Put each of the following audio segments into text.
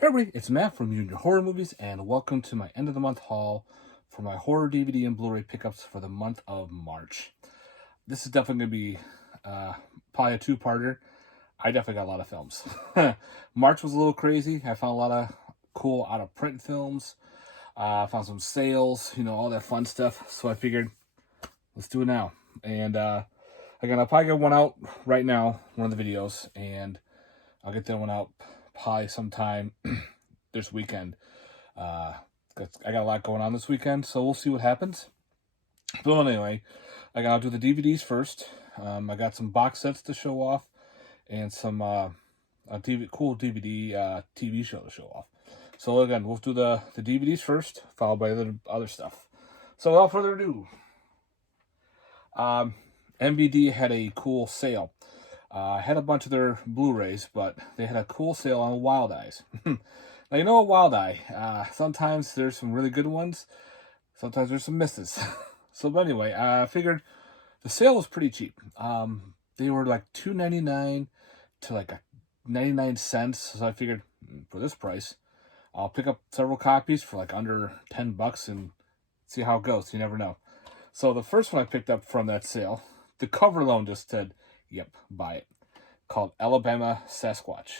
Hey everybody, it's Matt from Junior Horror Movies, and welcome to my end of the month haul for my horror DVD and Blu-ray pickups for the month of March. This is definitely going to be probably a two-parter. I definitely got a lot of films. March was a little crazy. I found a lot of cool out-of-print films. I found some sales, all that fun stuff. So I figured, let's do it now. And again, I'll probably get one out right now, one of the videos, and I'll get that one out probably sometime this weekend. I got a lot going on this weekend, so we'll see what happens. But anyway, I'll do the DVDs first. I got some box sets to show off, and some cool DVD TV show to show off. So again, we'll do the DVDs first, followed by the other stuff. So without further ado, MVD had a cool sale. I had a bunch of their Blu-rays, but they had a cool sale on Wild Eyes. Now, Wild Eye, sometimes there's some really good ones, sometimes there's some misses. So, but anyway, I figured the sale was pretty cheap. They were like $2.99 to like 99 cents. So I figured for this price, I'll pick up several copies for like under $10 and see how it goes. You never know. So the first one I picked up from that sale, the cover alone just said, yep, buy it. Called Alabama Sasquatch.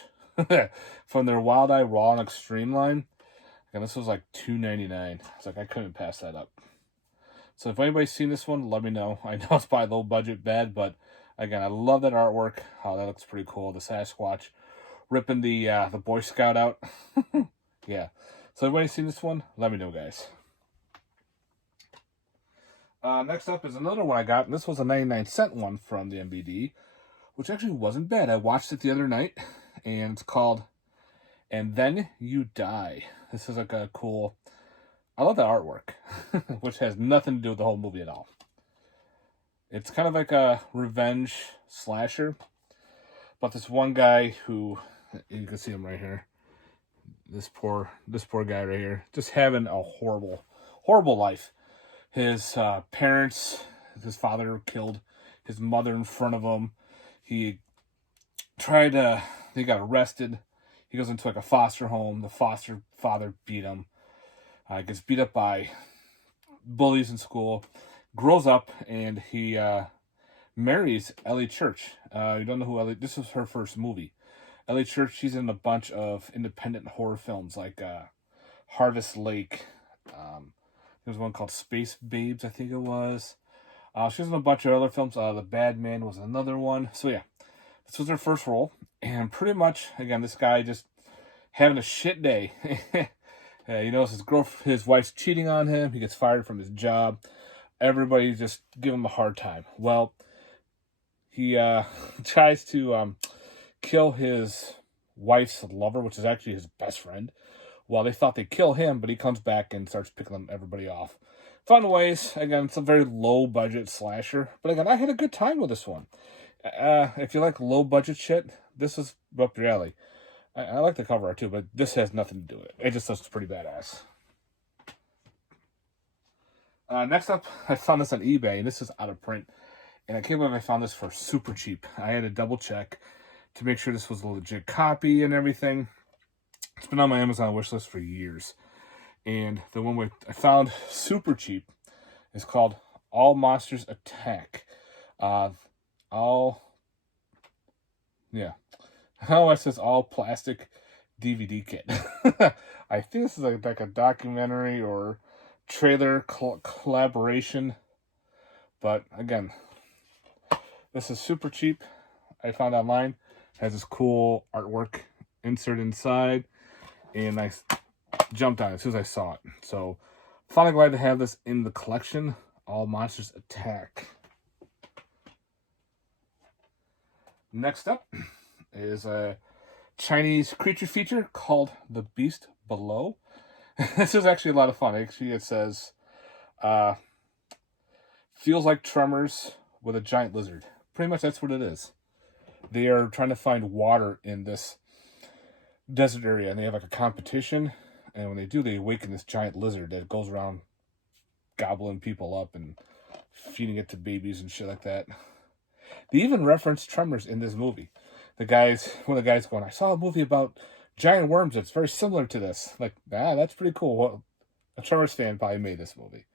From their Wild Eye Raw and Extreme line. And this was like $2.99. It's like I couldn't pass that up. So if anybody's seen this one, let me know. I know it's probably low budget bad, but again, I love that artwork. Oh, that looks pretty cool. The Sasquatch ripping the Boy Scout out. Yeah. So if anybody's seen this one, let me know, guys. Next up is another one I got, and this was a 99-cent one from the MVD, which actually wasn't bad. I watched it the other night, and it's called And Then You Die. This is like a cool... I love the artwork, which has nothing to do with the whole movie at all. It's kind of like a revenge slasher, but this one guy who... You can see him right here. This poor guy right here. Just having a horrible, horrible life. His parents, his father killed his mother in front of him. He got arrested. He goes into like a foster home. The foster father beat him. Gets beat up by bullies in school. Grows up and he marries Ellie Church. You don't know who Ellie... This was her first movie. Ellie Church, she's in a bunch of independent horror films like Harvest Lake. There's one called Space Babes, I think it was. She was in a bunch of other films. The Bad Man was another one. So yeah, this was her first role. And pretty much, again, this guy just having a shit day. His wife's cheating on him. He gets fired from his job. Everybody just give him a hard time. Well, he tries to kill his wife's lover, which is actually his best friend. Well, they thought they'd kill him, but he comes back and starts picking everybody off. Fun ways. Again, it's a very low-budget slasher. But again, I had a good time with this one. If you like low-budget shit, this is up your alley. I like the cover art too, but this has nothing to do with it. It just looks pretty badass. Next up, I found this on eBay, and this is out of print. And I can't believe I found this for super cheap. I had to double-check to make sure this was a legit copy and everything. It's been on my Amazon wishlist for years. And the one I found super cheap is called All Monsters Attack. It says all plastic DVD kit. I think this is like a documentary or trailer collaboration. But again, this is super cheap. I found online. It has this cool artwork insert inside. And I jumped on it as soon as I saw it. So, finally glad to have this in the collection. All Monsters Attack. Next up is a Chinese creature feature called The Beast Below. This is actually a lot of fun. Actually, it says, feels like Tremors with a giant lizard. Pretty much that's what it is. They are trying to find water in this desert area, and they have like a competition, and when they do, they awaken this giant lizard that goes around gobbling people up and feeding it to babies and shit like that. They even reference Tremors in this movie. One of the guys going, I saw a movie about giant worms that's very similar to this. Like, that's pretty cool. Well, a Tremors fan probably made this movie.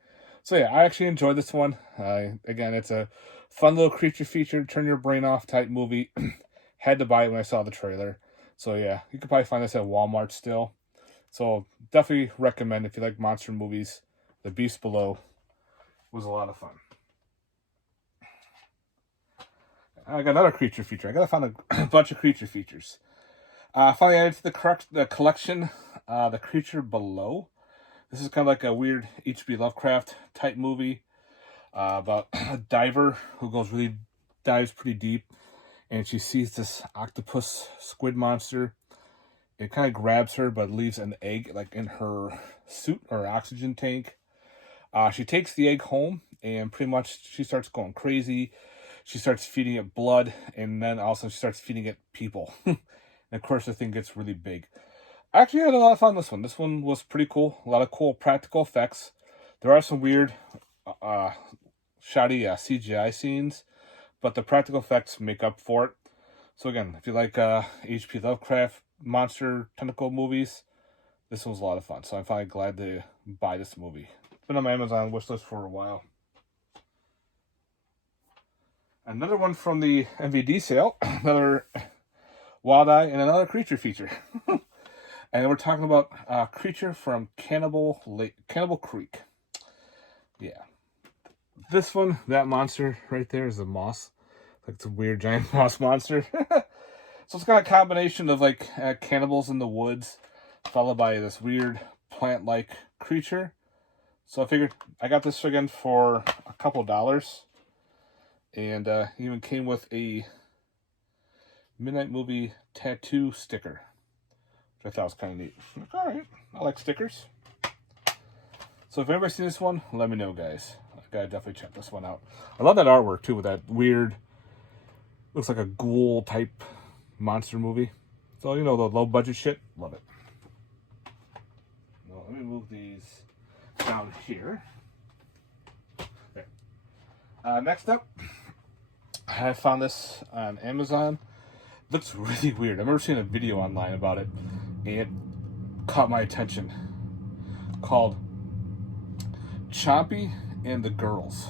So yeah, I actually enjoyed this one. Again, it's a fun little creature feature, turn your brain off type movie. Had to buy it when I saw the trailer. So yeah, you could probably find this at Walmart still. So definitely recommend if you like monster movies. The Beast Below was a lot of fun. I got another creature feature. I gotta find a bunch of creature features. Finally added to the collection, The Creature Below. This is kind of like a weird H.P. Lovecraft type movie about a diver who dives pretty deep, and she sees this octopus squid monster. It kind of grabs her, but leaves an egg like in her suit or oxygen tank. She takes the egg home, and pretty much she starts going crazy. She starts feeding it blood, and then also she starts feeding it people. And of course, the thing gets really big. I actually had a lot of fun with this one. This one was pretty cool. A lot of cool practical effects. There are some weird, shoddy CGI scenes, but the practical effects make up for it. So again, if you like H.P. Lovecraft monster tentacle movies, this was a lot of fun. So I'm finally glad to buy this movie. It's been on my Amazon wish list for a while. Another one from the MVD sale. Another Wild Eye and another creature feature. And we're talking about a creature from Cannibal Creek. Yeah. This one, that monster right there is a moss. Like it's a weird giant moss monster. So it's got a combination of like cannibals in the woods, followed by this weird plant-like creature. So I figured I got this again for a couple dollars. And even came with a Midnight Movie tattoo sticker, which I thought was kind of neat. Like, all right, I like stickers. So if anybody's seen this one, let me know, guys. I gotta definitely check this one out. I love that artwork too, with that weird, looks like a ghoul type monster movie. So you know, the low budget shit, love it. Now, let me move these down here. There. Next up, I found this on Amazon. Looks really weird. I remember seeing a video online about it, and it caught my attention. Called Chompy and the Girls.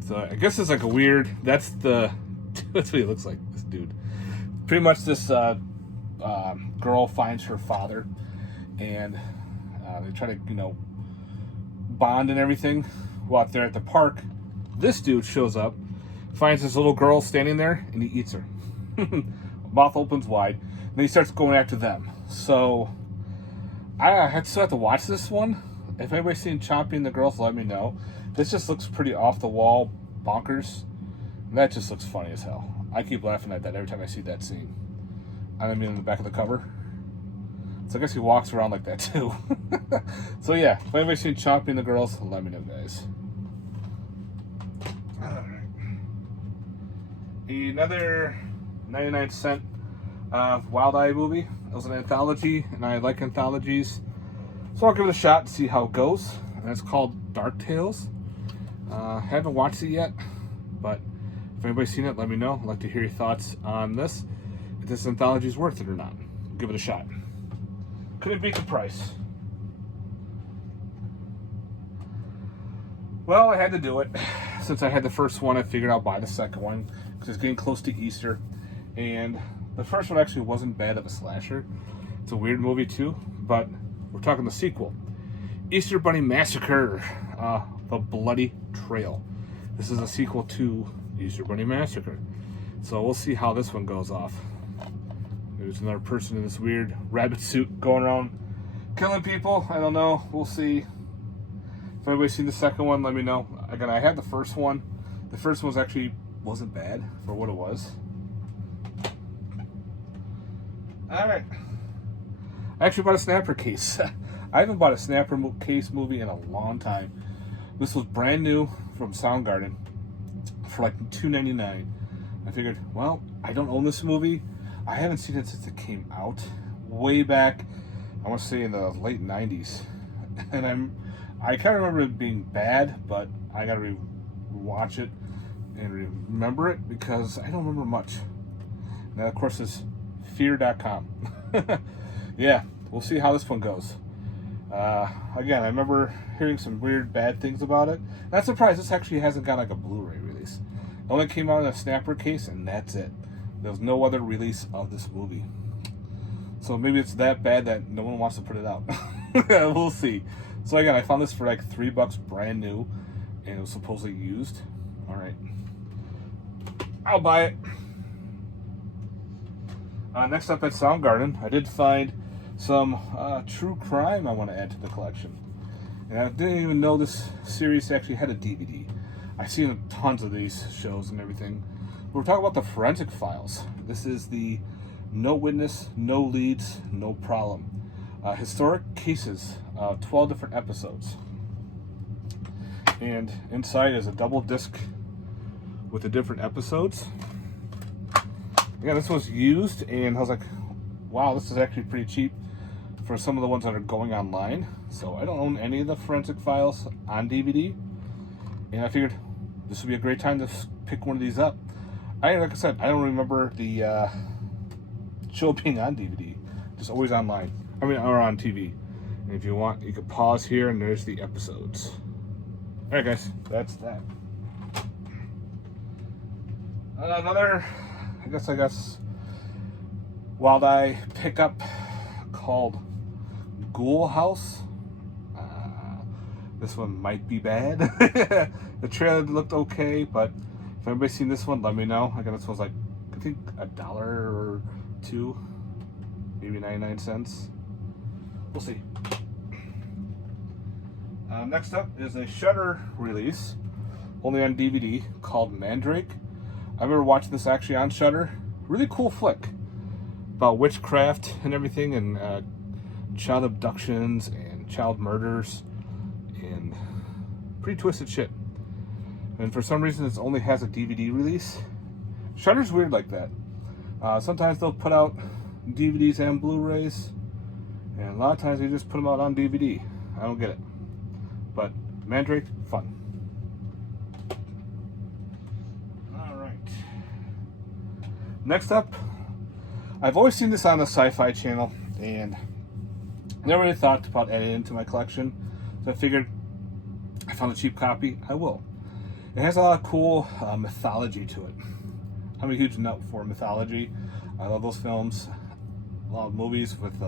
So I guess it's like a weird. That's what he looks like. This dude. Pretty much this girl finds her father, and they try to bond and everything. While out there at the park, this dude shows up, finds this little girl standing there, and he eats her. Mouth opens wide, and then he starts going after them. So I still have to watch this one. If anybody's seen Chompy and the Girls, let me know. This just looks pretty off the wall, bonkers. And that just looks funny as hell. I keep laughing at that every time I see that scene. I mean, in the back of the cover. So I guess he walks around like that too. So yeah, if anybody's seen Chompy and the Girls, let me know, guys. Another 99-cent Wild Eye movie. It was an anthology, and I like anthologies, so I'll give it a shot and see how it goes. And it's called Dark Tales. Haven't watched it yet, but if anybody's seen it, let me know. I'd like to hear your thoughts on this. If this anthology is worth it or not. Give it a shot. Couldn't beat the price. Well, I had to do it. Since I had the first one, I figured I'll buy the second one because it's getting close to Easter. And the first one actually wasn't bad of a slasher. It's a weird movie too, but we're talking the sequel. Easter Bunny Massacre, The Bloody Trail. This is a sequel to Easter Bunny Massacre. So we'll see how this one goes off. There's another person in this weird rabbit suit going around killing people. I don't know. We'll see. If anybody's seen the second one, let me know. Again, I had the first one. The first one wasn't bad for what it was. Alright. I actually bought a Snapper case. I haven't bought a Snapper case movie in a long time. This was brand new from Soundgarden for like $2.99. I figured, well, I don't own this movie. I haven't seen it since it came out. Way back, I want to say in the late 90s. And I can't remember it being bad, but I gotta watch it and remember it because I don't remember much. Now, of course, it's fear.com. Yeah, we'll see how this one goes. Again, I remember hearing some weird bad things about it. And I'm surprised this actually hasn't got like a Blu-ray release. It only came out in a snapper case, and that's it. There was no other release of this movie. So maybe it's that bad that no one wants to put it out. We'll see. So again, I found this for like $3 brand new, and it was supposedly used. All right, I'll buy it. Next up at Soundgarden, I did find some true crime I want to add to the collection. And I didn't even know this series actually had a DVD. I've seen tons of these shows and everything. But we're talking about the Forensic Files. This is the No Witness, No Leads, No Problem. Historic cases, 12 different episodes. And inside is a double disc with the different episodes. Yeah, this was used, and I was like, wow, this is actually pretty cheap for some of the ones that are going online. So I don't own any of the Forensic Files on DVD, and I figured this would be a great time to pick one of these up. Like I said, I don't remember the show being on DVD, just always online. I mean, or on TV. And if you want, you can pause here, and there's the episodes. All right, guys, that's that. Another, I guess, Wild Eye pickup called Ghoul House. This one might be bad. The trailer looked okay, but if anybody's seen this one, let me know. Again, this one's like, I think $1 or $2, maybe 99 cents. We'll see. Next up is a Shudder release, only on DVD, called Mandrake. I remember watching this actually on Shudder. Really cool flick about witchcraft and everything, and child abductions and child murders and pretty twisted shit. And for some reason, this only has a DVD release. Shudder's weird like that. Sometimes they'll put out DVDs and Blu-rays, and a lot of times they just put them out on DVD. I don't get it. But Mandrake, fun. Next up, I've always seen this on the Sci-Fi Channel, and never really thought about adding it into my collection. So I figured, I found a cheap copy, I will. It has a lot of cool mythology to it. I'm a huge nut for mythology. I love those films. A lot of movies with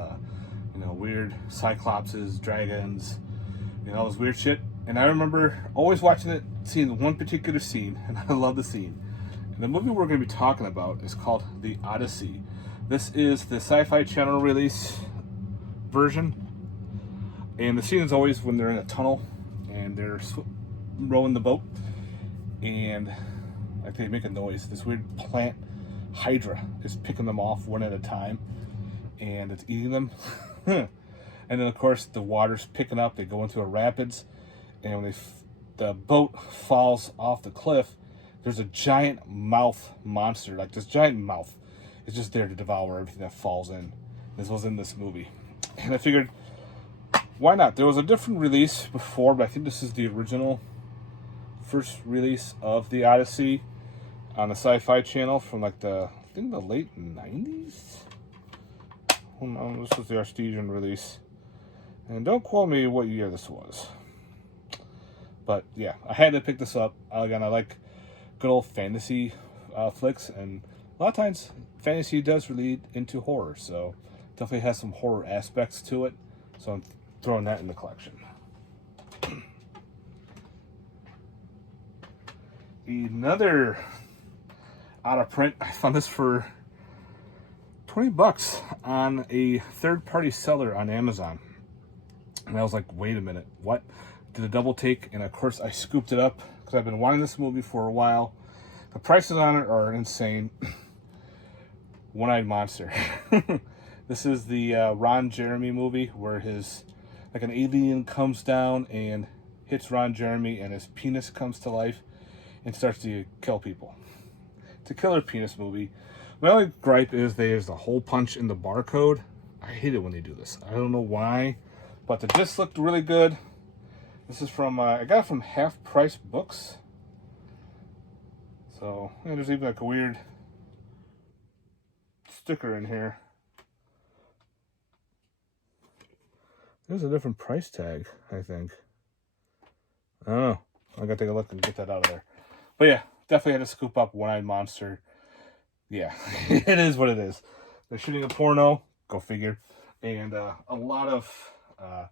weird cyclopses, dragons, all this weird shit. And I remember always watching it, seeing one particular scene, and I love the scene. And the movie we're going to be talking about is called The Odyssey. This is the Sci-Fi Channel release version. And the scene is always when they're in a tunnel and they're rowing the boat. And like they make a noise. This weird plant hydra is picking them off one at a time. And it's eating them. And then of course the water's picking up. They go into a rapids. And when the boat falls off the cliff, there's a giant mouth monster, like this giant mouth is just there to devour everything that falls in. This was in this movie. And I figured, why not? There was a different release before, but I think this is the original first release of The Odyssey on the Sci-Fi Channel from like the late 90s? Oh no, this was the Artesian release. And don't quote me what year this was. But yeah, I had to pick this up. Again, I like good old fantasy flicks, and a lot of times fantasy does lead into horror, so definitely has some horror aspects to it, so I'm throwing that in the collection. Another out of print, I found this for $20 on a third-party seller on Amazon, and I was like, wait a minute, what? Did a double take, and of course I scooped it up because I've been wanting this movie for a while. The prices on it are insane. One-Eyed Monster. This is the Ron Jeremy movie where like an alien comes down and hits Ron Jeremy, and his penis comes to life and starts to kill people. It's a killer penis movie. My only gripe is there's a hole punch in the barcode. I hate it when they do this. I don't know why, but the disc looked really good. This is from, I got it from Half Price Books. So, there's even like a weird sticker in here. There's a different price tag, I think. I don't know. I gotta take a look and get that out of there. But yeah, definitely had to scoop up One-Eyed Monster. Yeah, it is what it is. They're shooting a porno, go figure. And a lot of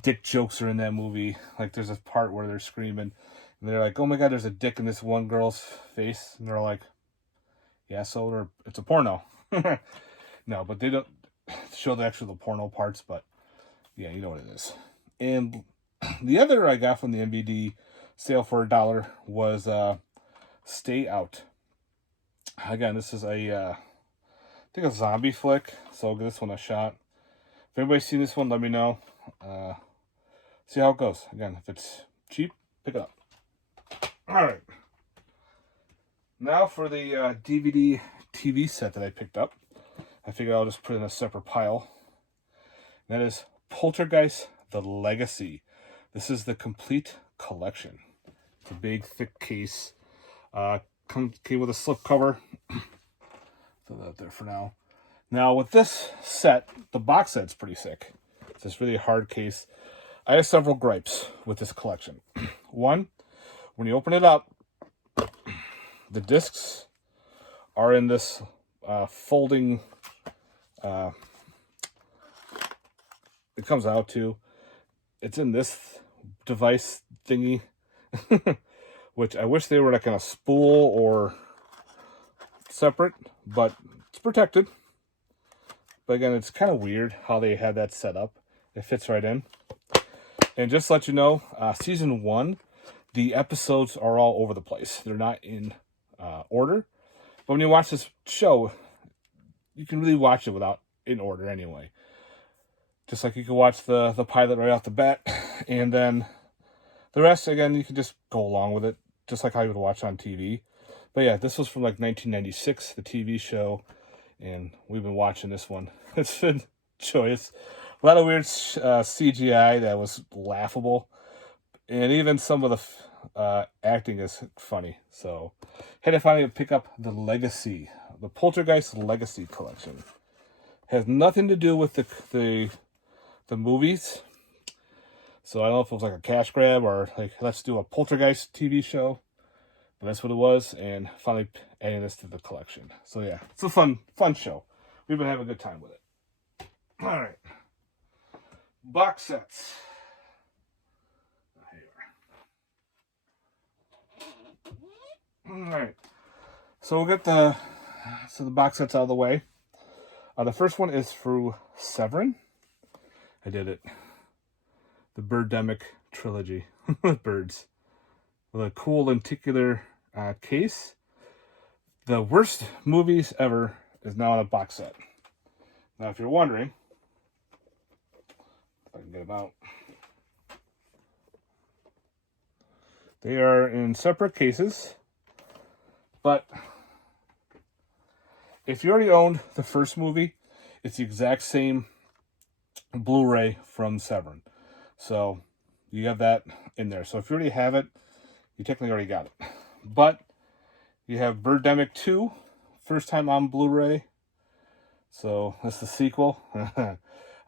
dick jokes are in that movie. Like, there's a part where they're screaming, and they're like, oh my god, there's a dick in this one girl's face. And they're like, yeah, so it's a porno. No, but they don't show the actual porno parts, but yeah, you know what it is. And the other I got from the MVD sale for $1 was Stay Out. Again, this is I think a zombie flick, so I'll give this one a shot. If anybody's seen this one, let me know. See how it goes. Again, if it's cheap, pick it up. Alright. Now for the DVD TV set that I picked up. I figured I'll just put it in a separate pile. That is Poltergeist, The Legacy. This is the complete collection. It's a big, thick case. Came with a slip cover. Throw that there for now. Now, with this set, the box set's pretty sick. It's this really hard case. I have several gripes with this collection. One, when you open it up, the discs are in this folding... it comes out too. It's in this device thingy, which I wish they were like in a spool or separate, but it's protected. But again, it's kind of weird how they had that set up. It fits right in. And just to let you know, season 1, the episodes are all over the place. They're not in order. But when you watch this show, you can really watch it without in order anyway. Just like you can watch the pilot right off the bat, and then the rest, again, you can just go along with it, just like how you would watch on TV. But yeah, this was from like 1996, the TV show, and we've been watching this one. It's been joyous. A lot of weird CGI that was laughable, and even some of the acting is funny. So, had to finally pick up the Legacy, the Poltergeist Legacy collection. Has nothing to do with the movies. So I don't know if it was like a cash grab or like, let's do a Poltergeist TV show. But that's what it was, and finally adding this to the collection. So yeah, it's a fun show. We've been having a good time with it. Alright. Box sets. Alright. So we'll get the box sets out of the way. The first one is through Severin. I did it. The Birdemic trilogy with birds. With a cool lenticular case. The worst movies ever is now in a box set. Now, if you're wondering, if I can get them out, they are in separate cases, but if you already owned the first movie, it's the exact same Blu-ray from Severin. So you have that in there. So if you already have it, you technically already got it. But you have Birdemic 2, first time on Blu-ray. So that's the sequel.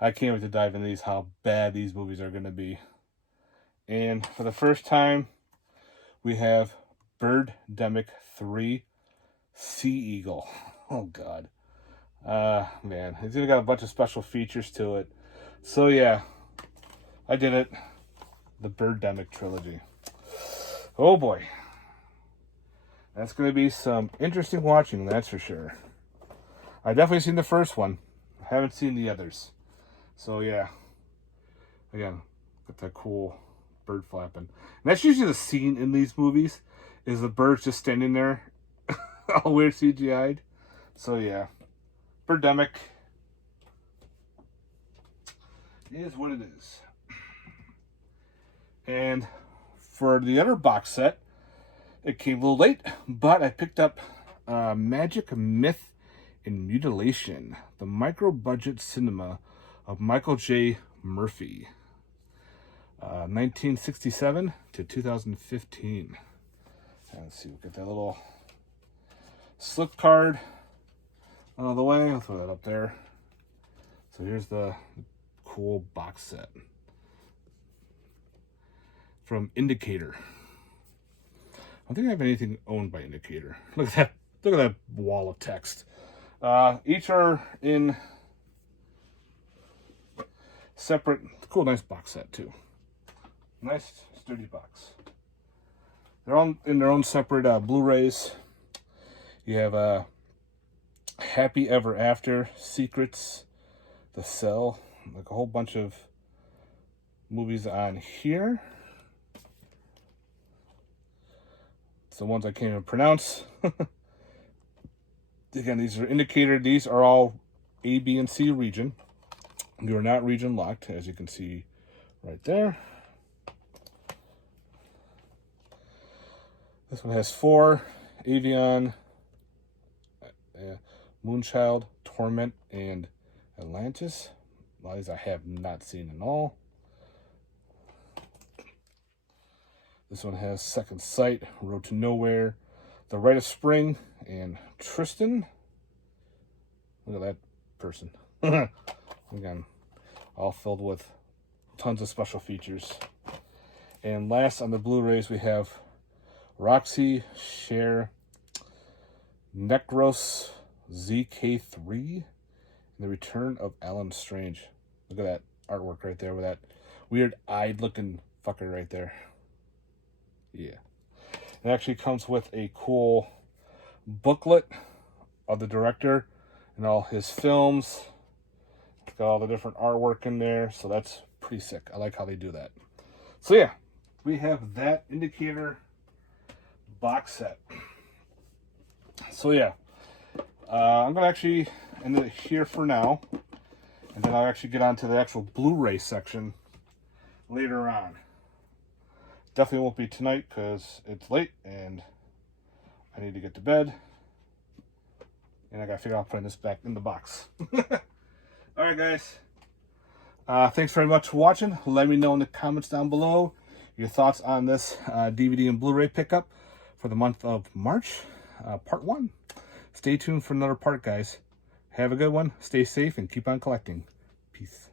I can't wait to dive into these, how bad these movies are going to be. And for the first time, we have Birdemic 3, Sea Eagle. Oh, God. Man, it's even got a bunch of special features to it. So, yeah, I did it. The Birdemic trilogy. Oh, boy. That's going to be some interesting watching, that's for sure. I've definitely seen the first one. I haven't seen the others. So, yeah. Again, got that cool bird flapping. And that's usually the scene in these movies, is the birds just standing there, all weird CGI'd. So, yeah. Birdemic is what it is. And for the other box set, it came a little late, but I picked up Magic, Myth, and Mutilation, the micro-budget cinema of Michael J. Murphy, 1967 to 2015. And let's see, we'll get that little slip card. out of the way. I'll throw that up there. So here's the cool box set from Indicator. I don't think I have anything owned by Indicator. Look at that. Look at that wall of text. Each are in separate, cool, nice box set too. Nice, sturdy box. They're all in their own separate Blu-rays. You have Happy Ever After, Secrets, The Cell, like a whole bunch of movies on here. It's the ones I can't even pronounce. Again, these are Indicator. These are all A, B, and C region. You are not region locked, as you can see right there. This one has 4, Avion, Moonchild, Torment, and Atlantis. A lot of these I have not seen at all. This one has Second Sight, Road to Nowhere, The Rite of Spring, and Tristan. Look at that person. Again, all filled with tons of special features. And last on the Blu-rays, we have Roxy, Cher, Necros, ZK3, and The Return of Alan Strange. Look at that artwork right there with that weird-eyed looking fucker right there. Yeah. It actually comes with a cool booklet of the director and all his films. It's got all the different artwork in there, so that's pretty sick. I like how they do that. So yeah, we have that Indicator box set. So yeah, I'm going to actually end it here for now, and then I'll actually get onto the actual Blu-ray section later on. Definitely won't be tonight because it's late and I need to get to bed. And I got to figure out putting this back in the box. Alright guys. Thanks very much for watching. Let me know in the comments down below your thoughts on this DVD and Blu-ray pickup for the month of March, part 1. Stay tuned for another part, guys. Have a good one. Stay safe and keep on collecting. Peace.